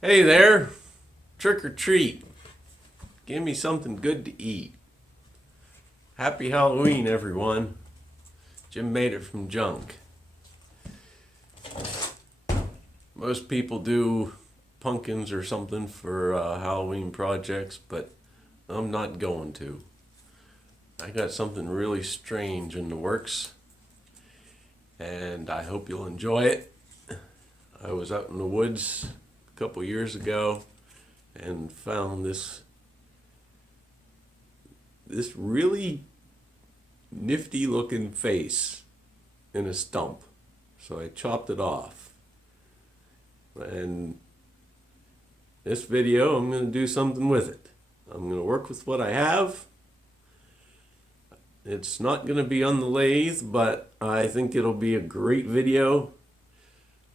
Hey there, trick or treat. Give me something good to eat. Happy Halloween, everyone. Jim made it from junk. Most people do pumpkins or something for Halloween projects, but I'm not going to. I got something really strange in the works, and I hope you'll enjoy it. I was out in the woods a couple years ago and found this really nifty looking face in a stump. So I chopped it off. And this video, I'm going to do something with it. I'm going to work with what I have. It's not going to be on the lathe, but I think it'll be a great video.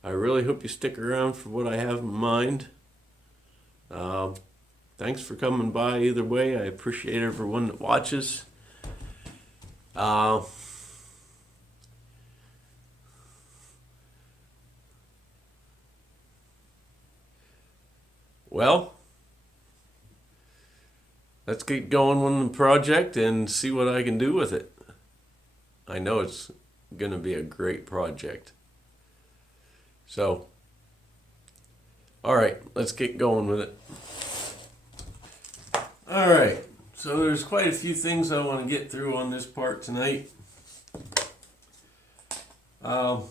I really hope you stick around for what I have in mind. Thanks for coming by either way. I appreciate everyone that watches. Well, let's get going on the project and see what I can do with it. I know it's going to be a great project. So, all right, let's get going with it. All right, so there's quite a few things I want to get through on this part tonight. I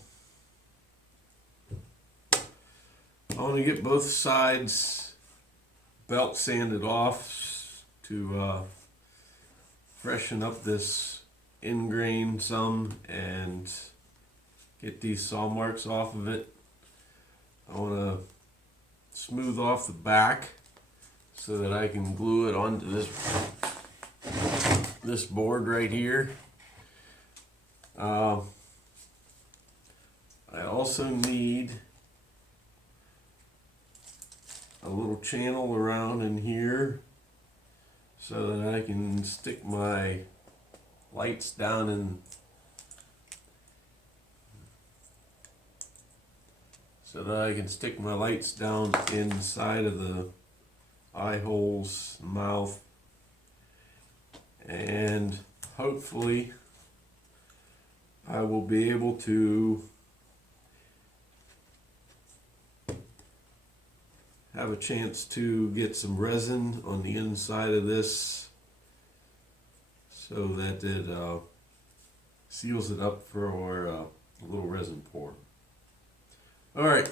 want to get both sides belt sanded off to freshen up this ingrain some and get these saw marks off of it. I want to smooth off the back so that I can glue it onto this board right here. I also need a little channel around in here so that I can stick my lights down inside of the eye holes, mouth, and hopefully I will be able to have a chance to get some resin on the inside of this so that it seals it up for a little resin pour. All right,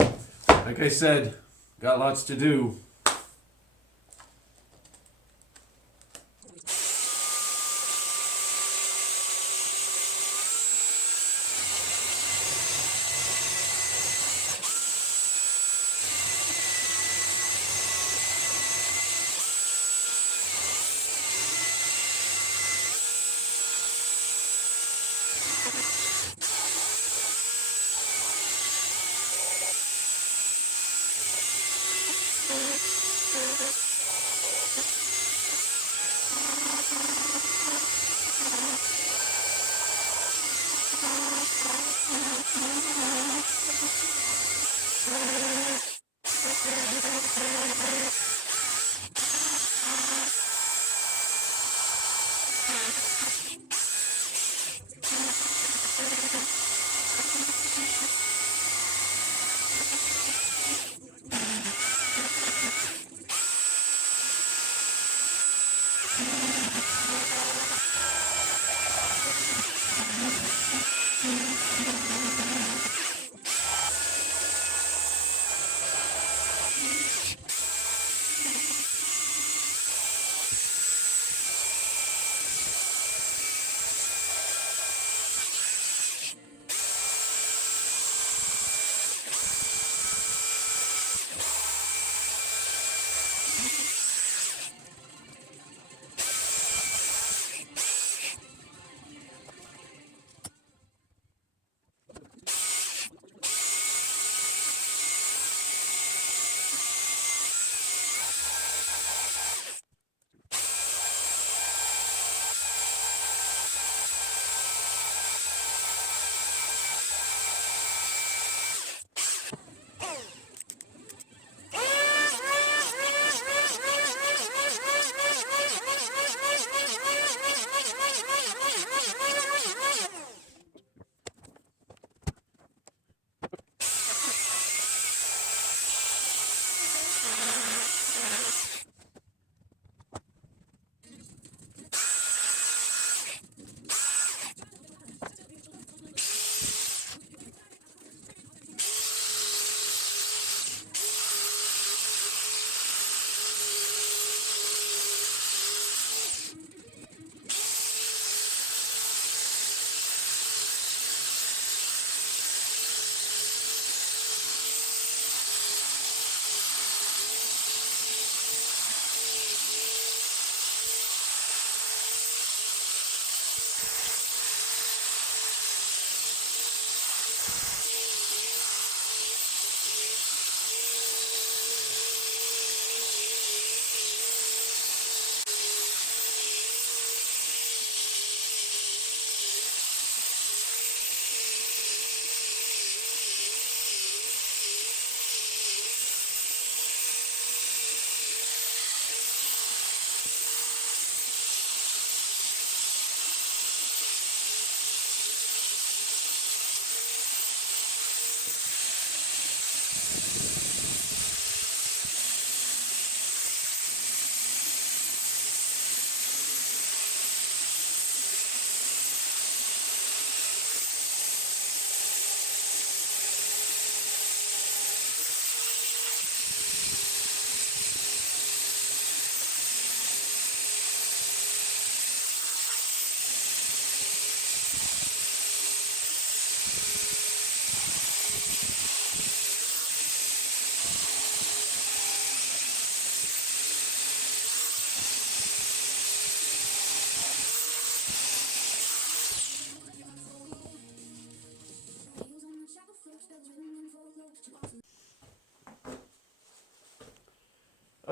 like I said, got lots to do.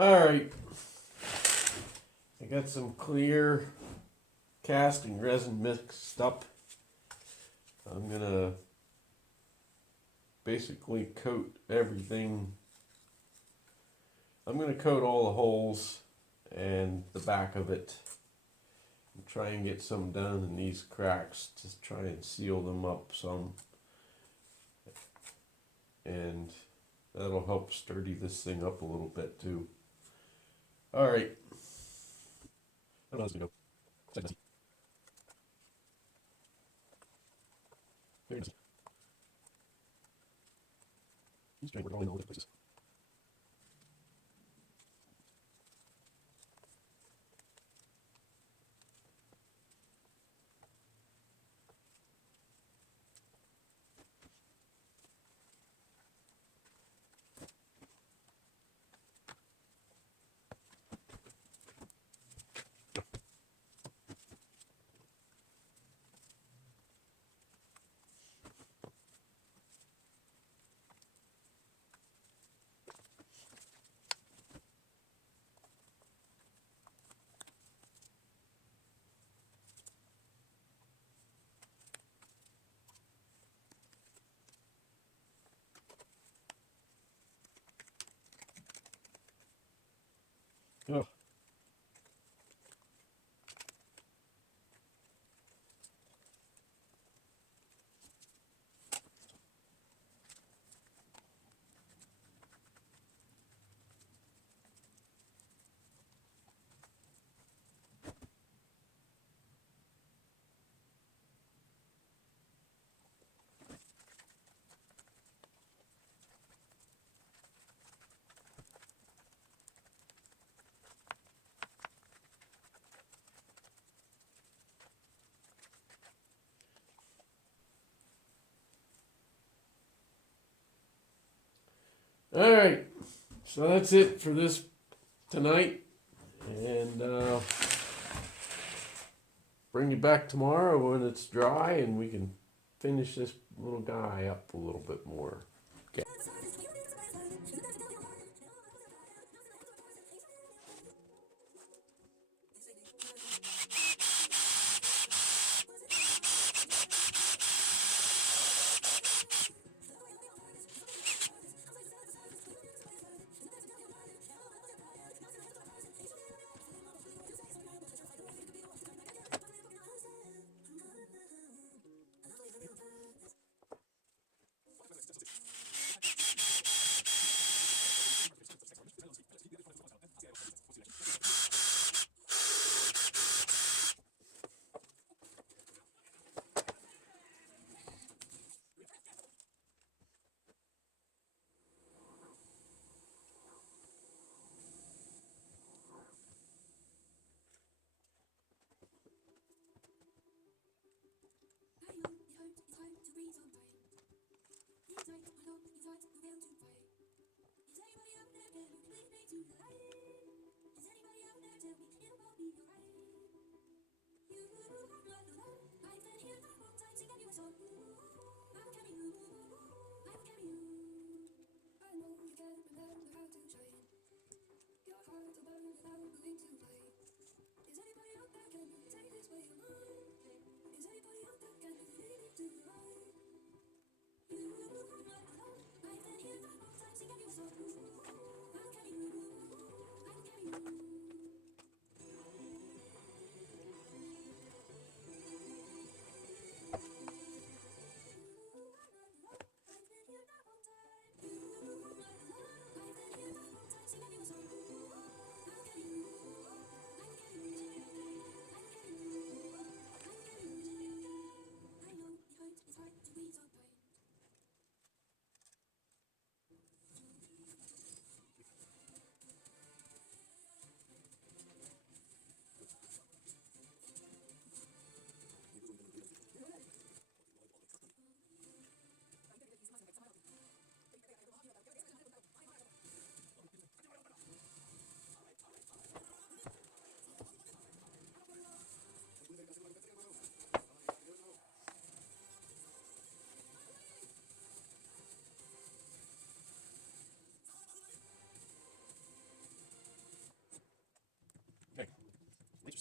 Alright, I got some clear casting resin mixed up. I'm gonna basically coat everything. I'm gonna coat all the holes and the back of it. And try and get some done in these cracks to try and seal them up some. And that'll help sturdy this thing up a little bit too. Alright. I don't know how this is gonna go. It's messy. Very messy. These strands were all in all different places. Oh. Alright, so that's it for this tonight. And bring you back tomorrow when it's dry and we can finish this little guy up a little bit more. Okay.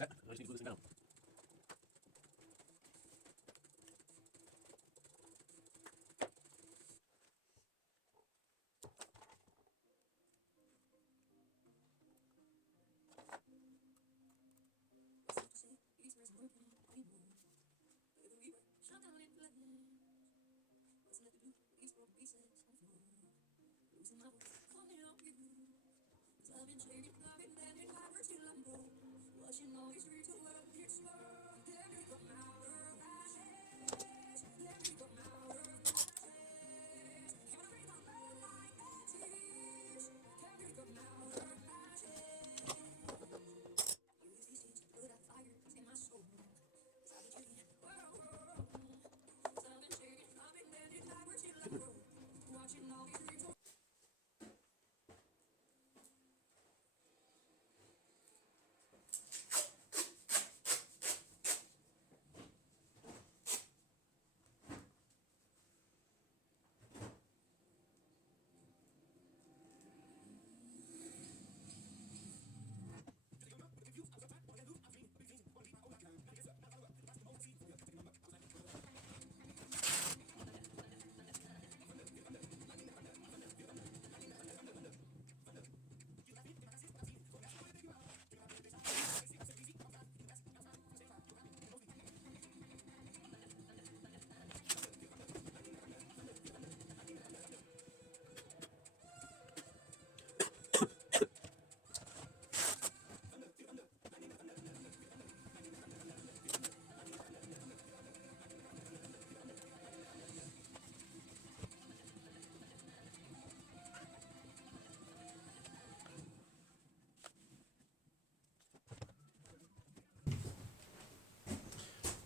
set. I just need to glue this thing down.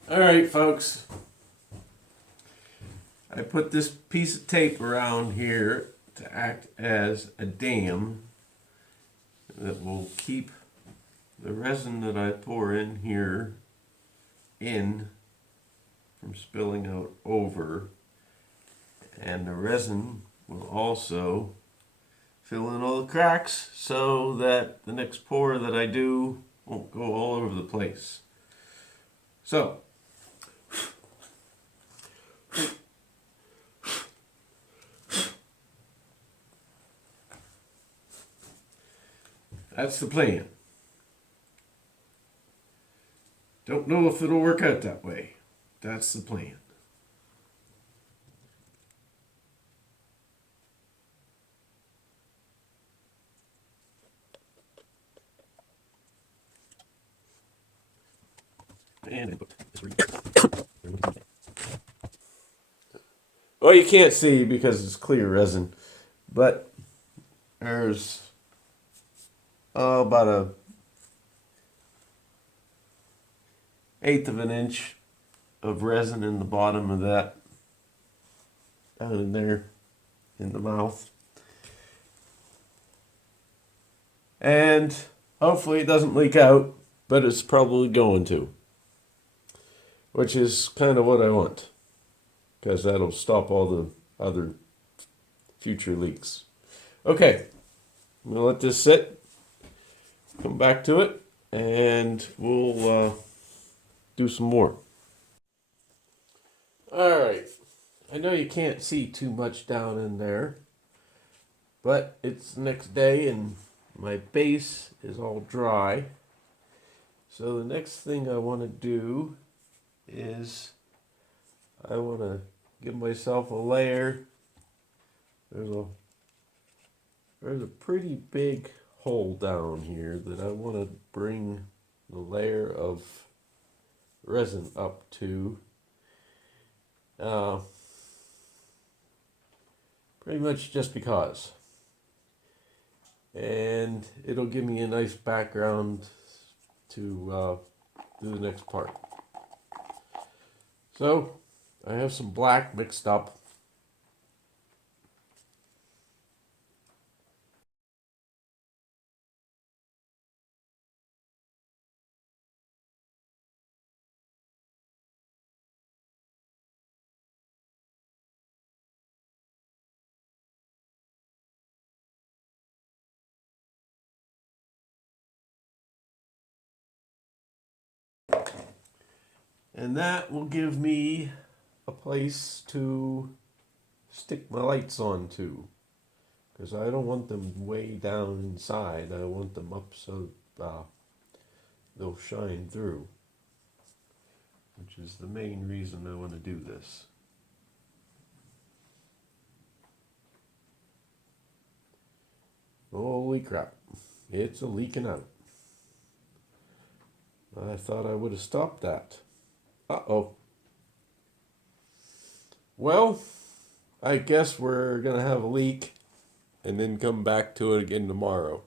All right, folks. I put this piece of tape around here to act as a dam that will keep the resin that I pour in here in from spilling out over, and the resin will also fill in all the cracks so that the next pour that I do won't go all over the place. So that's the plan. Don't know if it'll work out that way. That's the plan. And input. Well, you can't see because it's clear resin, but there's about a eighth of an inch of resin in the bottom of that, down in there in the mouth. And hopefully it doesn't leak out, but it's probably going to, which is kind of what I want, because that'll stop all the other future leaks. Okay, I'm going to let this sit, come back to it, and we'll do some more. All right, I know you can't see too much down in there, but it's the next day and my base is all dry. So the next thing I want to do is I want to give myself a layer. There's a pretty big hole down here that I want to bring the layer of resin up to. Pretty much just because. And it'll give me a nice background to do the next part. So I have some black mixed up. And that will give me a place to stick my lights on to. Because I don't want them way down inside. I want them up so they'll shine through. Which is the main reason I want to do this. Holy crap. It's a leaking out. I thought I would have stopped that. Uh-oh. Well, I guess we're going to have a leak and then come back to it again tomorrow.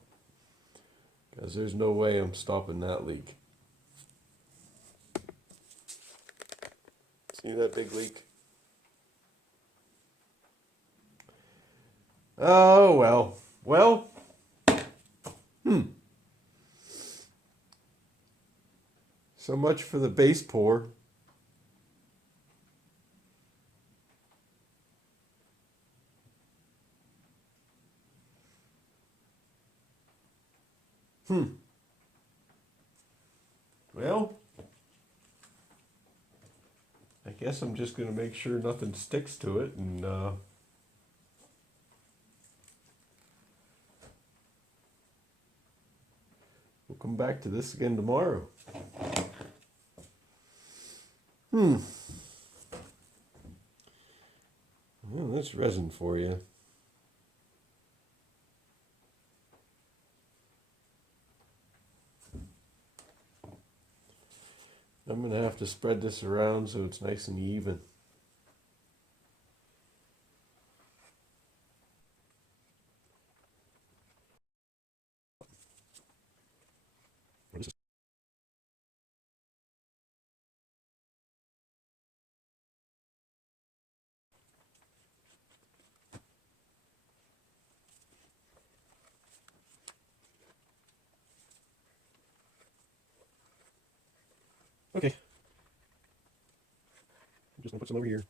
Because there's no way I'm stopping that leak. See that big leak? Oh, well. Well. So much for the base pour. Well, I guess I'm just going to make sure nothing sticks to it and we'll come back to this again tomorrow. Well, that's resin for you. I'm going to have to spread this around so it's nice and even. Okay. I'm just going to put some over here.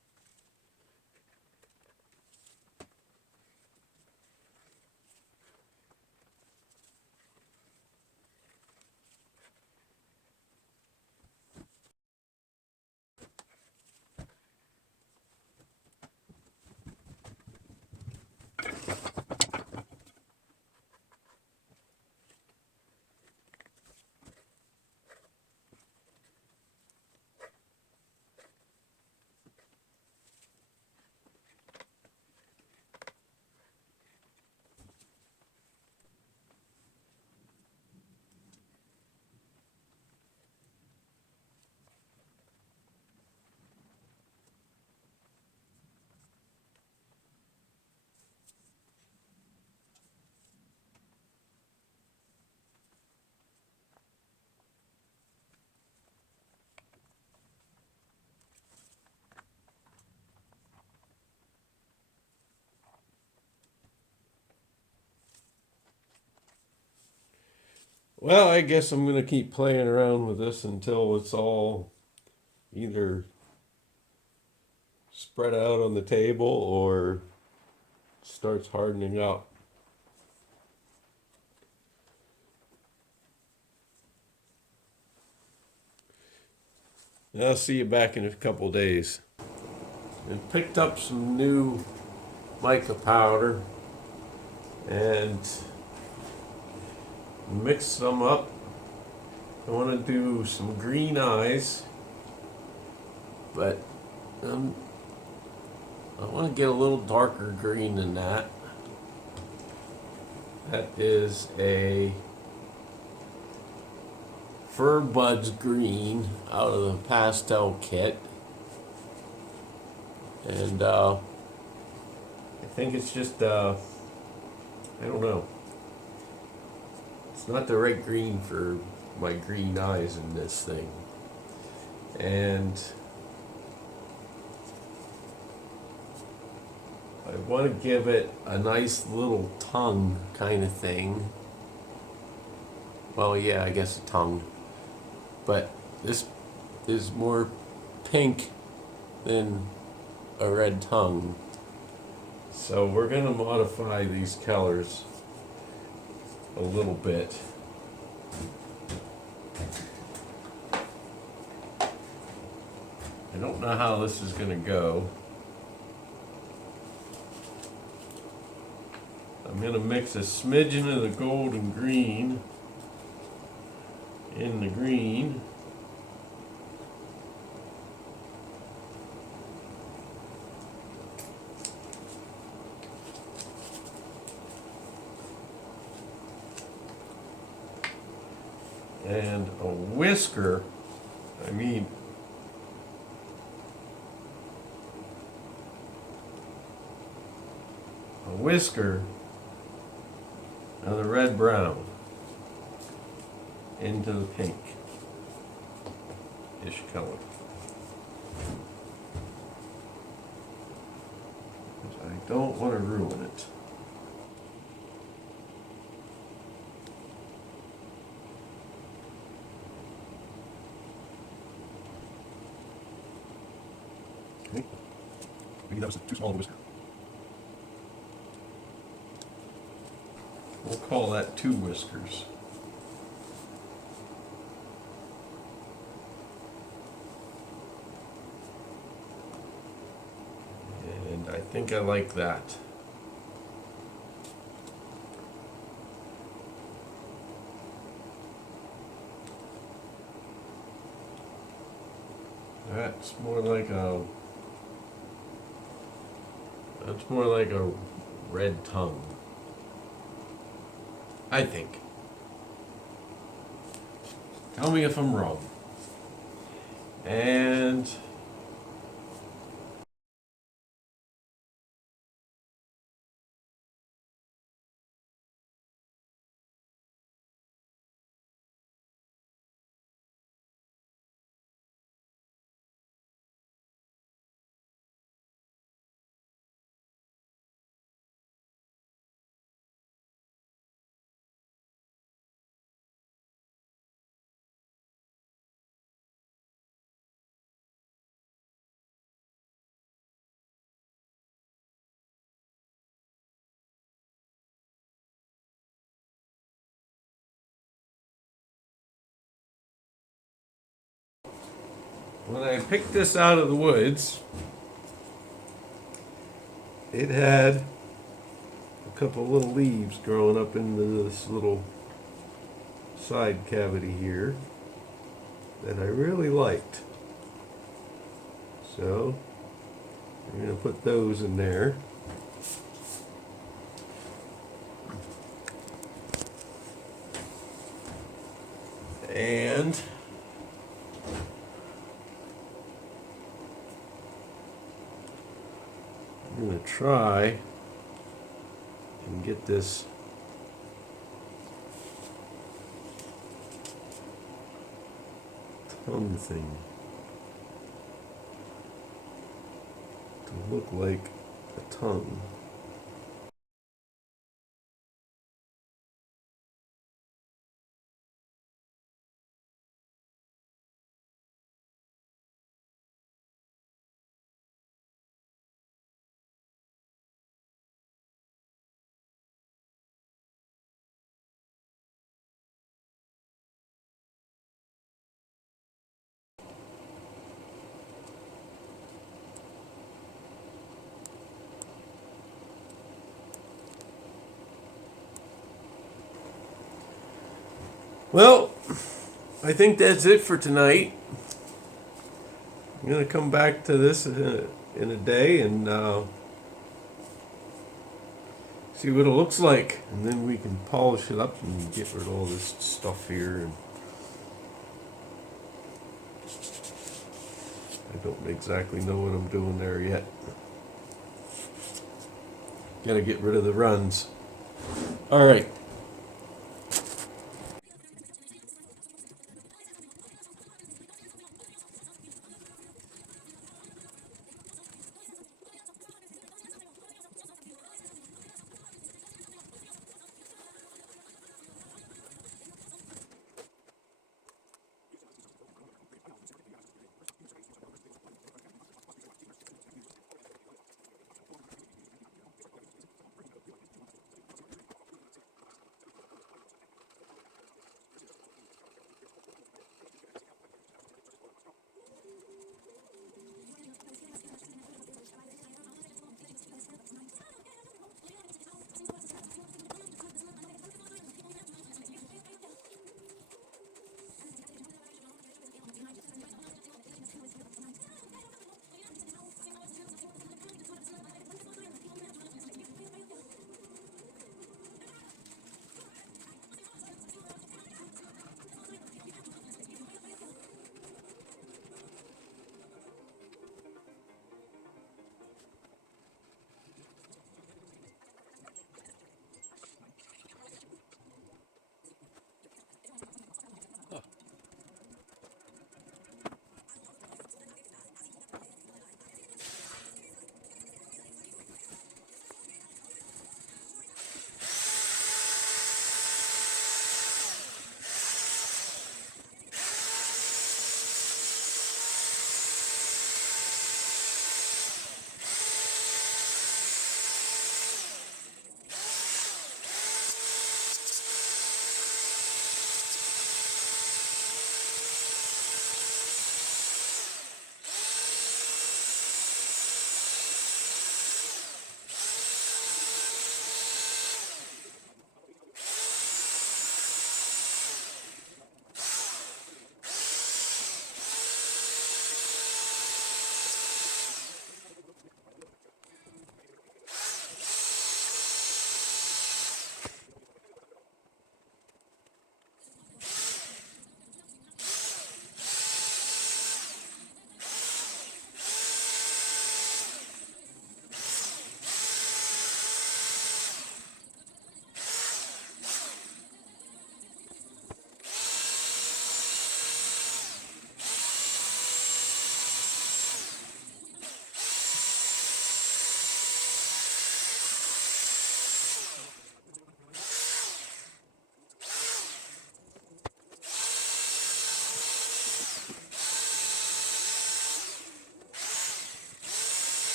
Well, I guess I'm going to keep playing around with this until it's all either spread out on the table or starts hardening up. I'll see you back in a couple days. And picked up some new mica powder and mixed some up. I want to do some green eyes, but I want to get a little darker green than that. That is a Fur Buds green out of the pastel kit. And I think it's just, I don't know. It's not the right green for my green eyes in this thing. And I want to give it a nice little tongue kind of thing. Well, yeah, I guess a tongue. But this is more pink than a red tongue. So we're going to modify these colors a little bit. I don't know how this is going to go. I'm going to mix a smidgen of the gold and green in the green. And a whisker, I mean, a whisker of the red brown into the pink-ish color. I don't want to ruin it. Okay. Maybe that was too small of a whisker. We'll call that 2 whiskers. And I think I like that. That's more like a red tongue, I think. Tell me if I'm wrong. And when I picked this out of the woods, it had a couple little leaves growing up into this little side cavity here that I really liked. So I'm going to put those in there. And I'm going to try and get this tongue thing to look like a tongue. Well, I think that's it for tonight. I'm going to come back to this in a day and see what it looks like. And then we can polish it up and get rid of all this stuff here. And I don't exactly know what I'm doing there yet. Got to get rid of the runs. All right.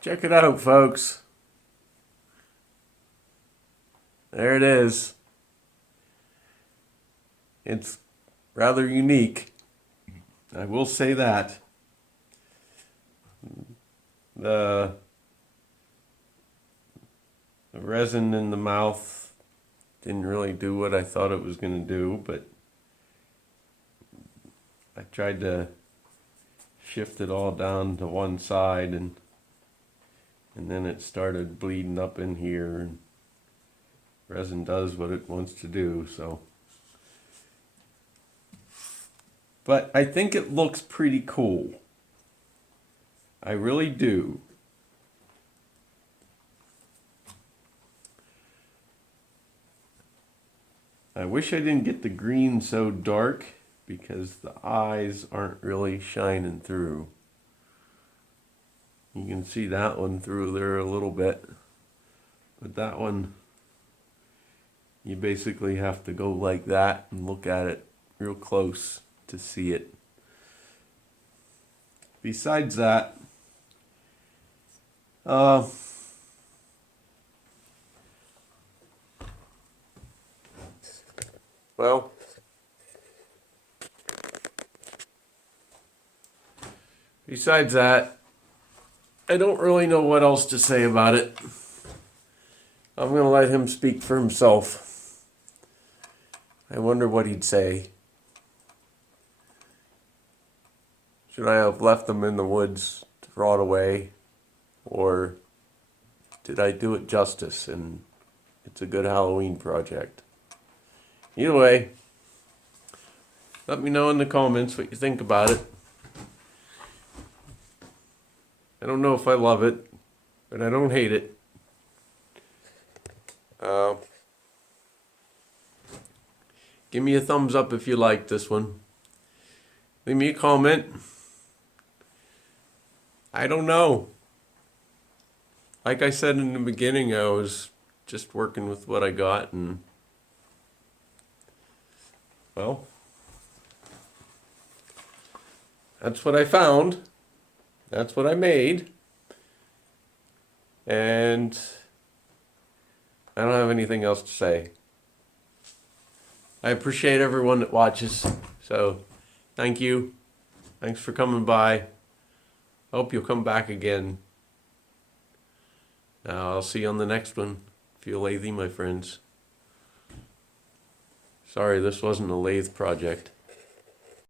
Check it out, folks. There it is. It's rather unique. I will say that. The resin in the mouth didn't really do what I thought it was going to do, but I tried to shift it all down to one side, and then it started bleeding up in here, and resin does what it wants to do, so. But I think it looks pretty cool. I really do. I wish I didn't get the green so dark, because the eyes aren't really shining through. You can see that one through there a little bit, but that one, you basically have to go like that and look at it real close to see it. Besides that, well, besides that, I don't really know what else to say about it. I'm going to let him speak for himself. I wonder what he'd say. Should I have left them in the woods to rot away? Or did I do it justice and it's a good Halloween project? Either way, let me know in the comments what you think about it. I don't know if I love it, but I don't hate it. Give me a thumbs up if you like this one. Leave me a comment. I don't know. Like I said in the beginning, I was just working with what I got, and well, that's what I found. That's what I made. And I don't have anything else to say. I appreciate everyone that watches. So thank you. Thanks for coming by. I hope you'll come back again. I'll see you on the next one. Feel lathy, my friends. Sorry, this wasn't a lathe project.